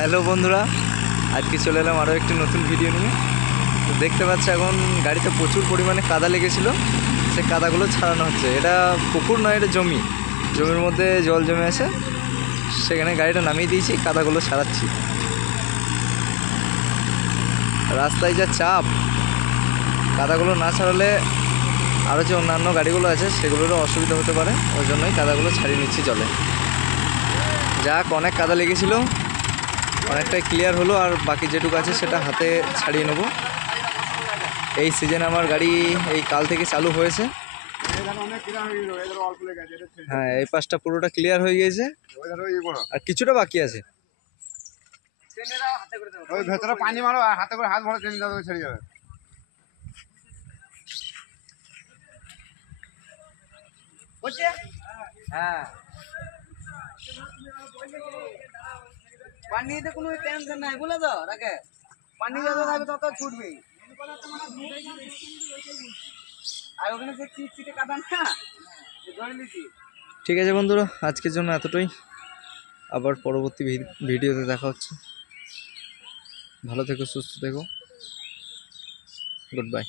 Hello বন্ধুরা, আজকে চলে এলাম আরও একটি নতুন ভিডিও নিয়ে। তো দেখতে পাচ্ছি এখন গাড়িতে প্রচুর পরিমাণে কাদা লেগেছিলো, সে কাদাগুলো ছাড়ানো হচ্ছে। এটা পুকুর নয়, এটা জমির মধ্যে জল জমে আছে, সেখানে গাড়িটা নামিয়ে দিয়েছি, কাদাগুলো ছাড়াচ্ছি। রাস্তায় যা চাপ, কাদাগুলো না ছাড়ালে আরও যে অন্যান্য গাড়িগুলো আছে সেগুলোরও অসুবিধা হতে পারে, ওই জন্যই কাদাগুলো ছাড়িয়ে নিচ্ছি জলে। যাক, অনেক কাদা লেগেছিলো, অনেকটাই ক্লিয়ার হলো, আর বাকি যেটুকু আছে সেটা হাতে ছাড়িয়ে নেব। এই সিজনে আমার গাড়ি এই কাল থেকে চালু হয়েছে। হ্যাঁ, এই পাশটা পুরোটা ক্লিয়ার হয়ে গিয়েছে, আর কিছুটা বাকি আছে। ওই ভেতরে পানি মারো আর হাতে করে হাত ভরে টেনে দাও, ছেড়ে যাবে। হ্যাঁ, পানিতে কোনো টেনশন নাই, বুঝলে তো? রাখে পানি যত থাকবে তত ছুটবে। আর ওখানে যে চিটচিটে কাদা না, ধরে নিচ্ছি। ঠিক আছে বন্ধুরা, আজকের জন্য এতটাই। আবার পরবর্তী ভিডিওতে দেখা হচ্ছে। ভালো থেকো, সুস্থ থেকো, গুড বাই।